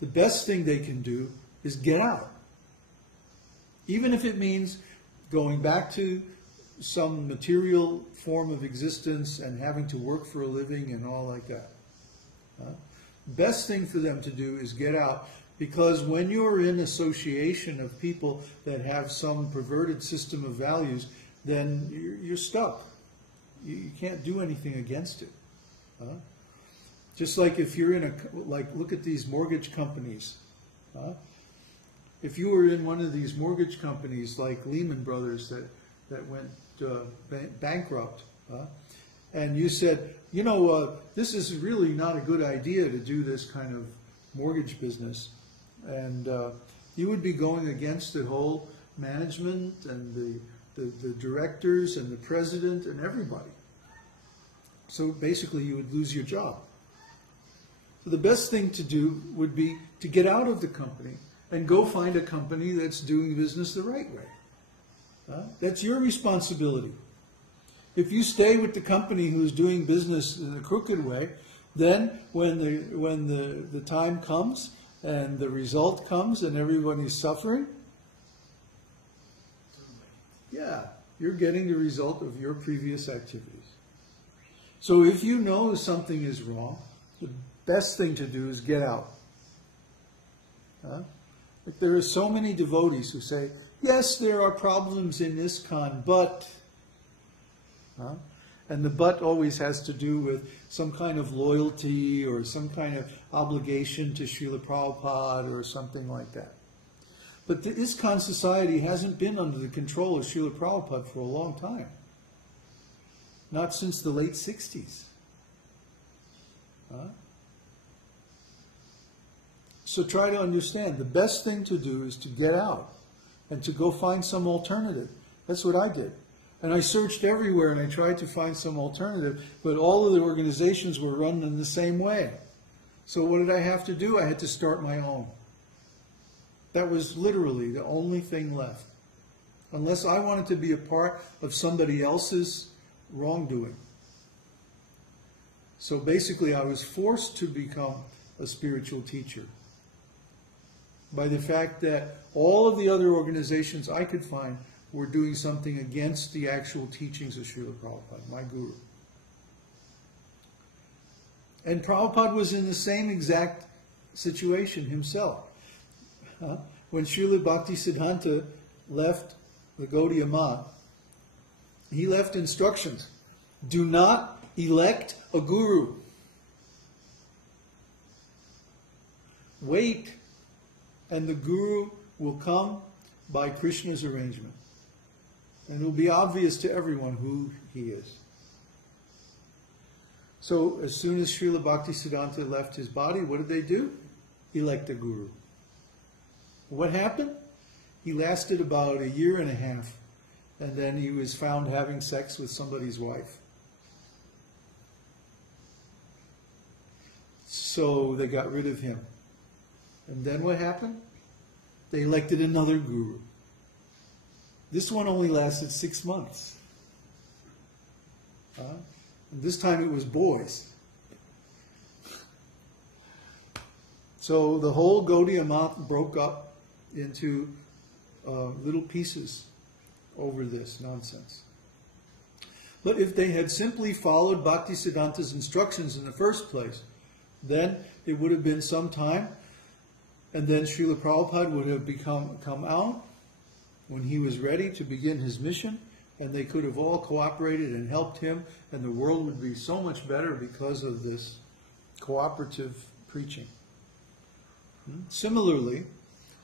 The best thing they can do is get out. Even if it means going back to some material form of existence and having to work for a living and all like that. Best thing for them to do is get out, because when you're in association of people that have some perverted system of values, then you're stuck. You can't do anything against it. Just like if you're in look at these mortgage companies. If you were in one of these mortgage companies like Lehman Brothers that went bankrupt, and you said, you know, this is really not a good idea to do this kind of mortgage business, and you would be going against the whole management and the directors and the president and everybody. So basically you would lose your job. So the best thing to do would be to get out of the company and go find a company that's doing business the right way. That's your responsibility. If you stay with the company who's doing business in a crooked way, then when the time comes and the result comes and everyone is suffering, yeah, you're getting the result of your previous activities. So if you know something is wrong, the best thing to do is get out. Like there are so many devotees who say, yes, there are problems in ISKCON, but... and the but always has to do with some kind of loyalty or some kind of obligation to Srila Prabhupada or something like that. But the ISKCON society hasn't been under the control of Srila Prabhupada for a long time. Not since the late 60s. So try to understand, the best thing to do is to get out and to go find some alternative. That's what I did. And I searched everywhere and I tried to find some alternative, but all of the organizations were run in the same way. So what did I have to do? I had to start my own. That was literally the only thing left. Unless I wanted to be a part of somebody else's wrongdoing. So basically I was forced to become a spiritual teacher by the fact that all of the other organizations I could find were doing something against the actual teachings of Srila Prabhupada, my guru. And Prabhupada was in the same exact situation himself. When Srila Bhaktisiddhanta left the Gaudiya Math, he left instructions. Do not elect a guru. Wait, and the guru will come by Krishna's arrangement. And it will be obvious to everyone who he is. So as soon as Srila Bhaktisiddhanta left his body, what did they do? Elect a guru. What happened? He lasted about 1.5 years, and then he was found having sex with somebody's wife. So they got rid of him. And then what happened? They elected another guru. This one only lasted 6 months. And this time it was boys. So the whole Gaudiya Math broke up into little pieces over this nonsense. But if they had simply followed Bhaktisiddhanta's instructions in the first place, then it would have been some time, and then Srila Prabhupada would have come out when he was ready to begin his mission, and they could have all cooperated and helped him, and the world would be so much better because of this cooperative preaching. Similarly,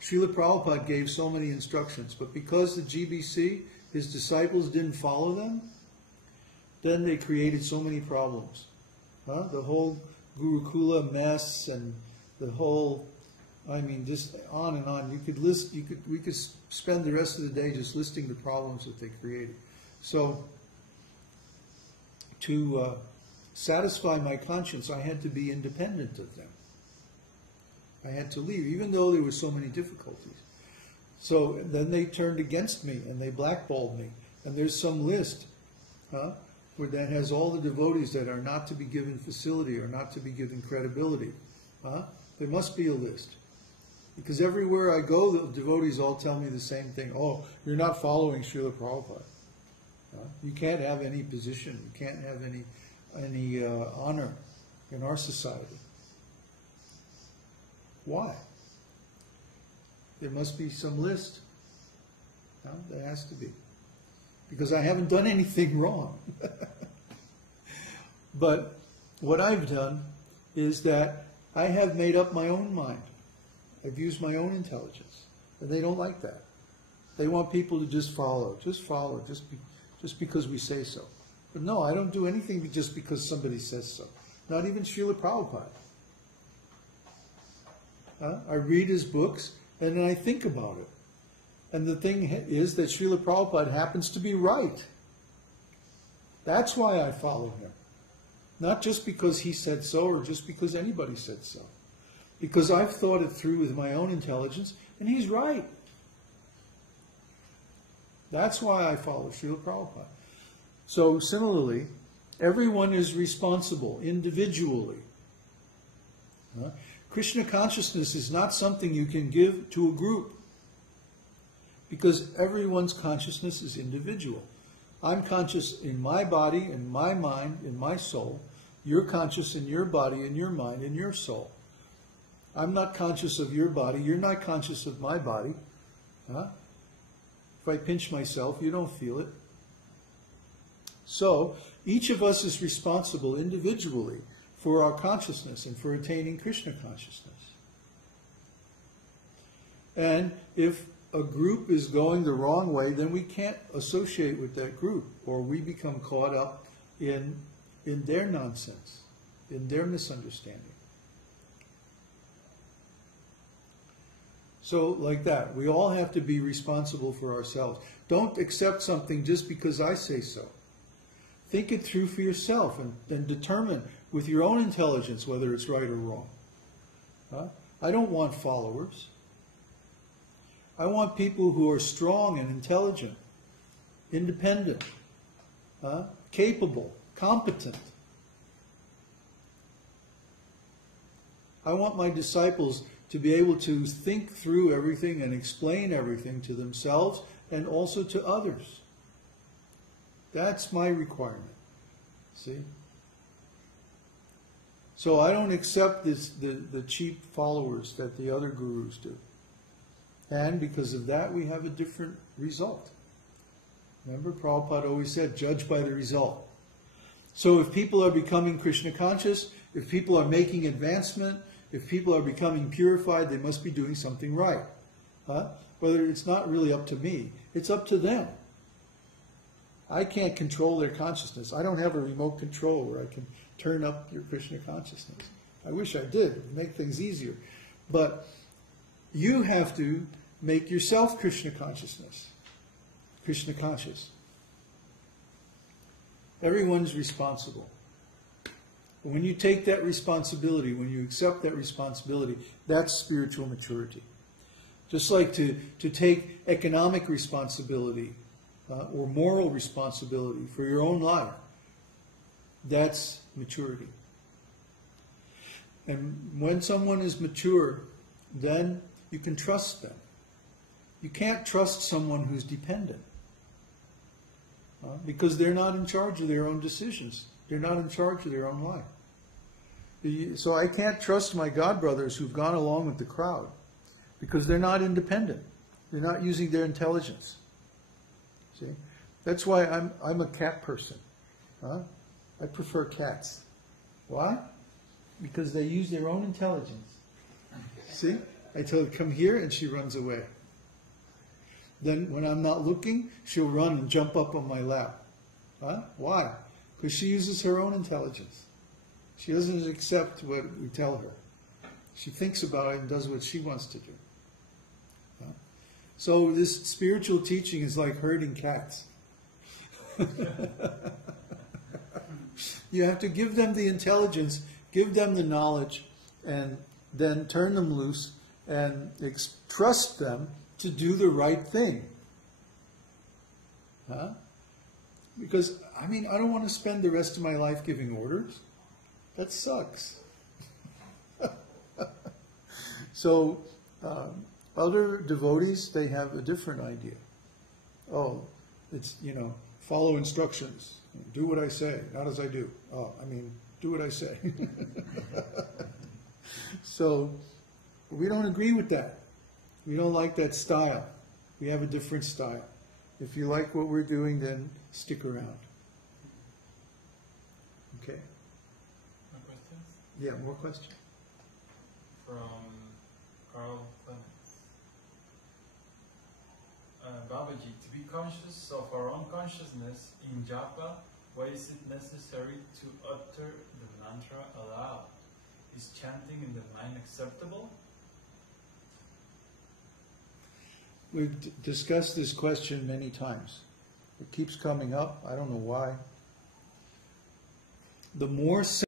Srila Prabhupada gave so many instructions, but because the GBC, his disciples, didn't follow them, then they created so many problems. The whole Gurukula mess and the whole, I mean, just on and on. We could spend the rest of the day just listing the problems that they created. So, to satisfy my conscience, I had to be independent of them. I had to leave, even though there were so many difficulties. So then they turned against me and they blackballed me. And there's some list where that has all the devotees that are not to be given facility or not to be given credibility. There must be a list. Because everywhere I go, the devotees all tell me the same thing. Oh, you're not following Srila Prabhupada. You can't have any position. You can't have any honor in our society. Why? There must be some list. No, there has to be. Because I haven't done anything wrong. But what I've done is that I have made up my own mind. I've used my own intelligence. And they don't like that. They want people to just follow, just because we say so. But no, I don't do anything just because somebody says so. Not even Srila Prabhupada. I read his books and then I think about it. And the thing is that Srila Prabhupada happens to be right. That's why I follow him. Not just because he said so or just because anybody said so. Because I've thought it through with my own intelligence and he's right. That's why I follow Srila Prabhupada. So similarly, everyone is responsible individually. Krishna consciousness is not something you can give to a group. Because everyone's consciousness is individual. I'm conscious in my body, in my mind, in my soul. You're conscious in your body, in your mind, in your soul. I'm not conscious of your body. You're not conscious of my body. If I pinch myself, you don't feel it. So, each of us is responsible individually for our consciousness and for attaining Krishna consciousness. And if a group is going the wrong way, then we can't associate with that group, or we become caught up in their nonsense, in their misunderstanding. So, like that, we all have to be responsible for ourselves. Don't accept something just because I say so. Think it through for yourself and determine with your own intelligence whether it's right or wrong. I don't want followers. I want people who are strong and intelligent, independent, capable, competent. I want my disciples to be able to think through everything and explain everything to themselves and also to others. That's my requirement. See? So I don't accept the cheap followers that the other gurus do. And because of that, we have a different result. Remember, Prabhupada always said, judge by the result. So if people are becoming Krishna conscious, if people are making advancement, if people are becoming purified, they must be doing something right. Whether it's not really up to me, it's up to them. I can't control their consciousness. I don't have a remote control where I can turn up your Krishna consciousness. I wish I did. It would make things easier. But you have to make yourself Krishna consciousness. Krishna conscious. Everyone's responsible. But when you take that responsibility, when you accept that responsibility, that's spiritual maturity. Just like to take economic responsibility or moral responsibility for your own life, that's maturity. And when someone is mature, then you can trust them. You can't trust someone who's dependent because they're not in charge of their own decisions. They're not in charge of their own life. So I can't trust my godbrothers who've gone along with the crowd because they're not independent. They're not using their intelligence. See? That's why I'm a cat person. I prefer cats. Why? Because they use their own intelligence. See? I tell her, come here, and she runs away. Then when I'm not looking, she'll run and jump up on my lap. Why? Because she uses her own intelligence. She doesn't accept what we tell her. She thinks about it and does what she wants to do. So this spiritual teaching is like herding cats. You have to give them the intelligence, give them the knowledge, and then turn them loose and trust them to do the right thing. Because, I mean, I don't want to spend the rest of my life giving orders. That sucks. So other devotees, they have a different idea. Oh, it's, follow instructions. Do what I say, not as I do. Do what I say. So we don't agree with that. We don't like that style. We have a different style. If you like what we're doing, then stick around. Okay. More questions? Yeah, more questions. From Carl Clements. Babaji, to be conscious of our own consciousness in japa, why is it necessary to utter the mantra aloud? Is chanting in the mind acceptable? We've discussed this question many times. It keeps coming up. I don't know why. The more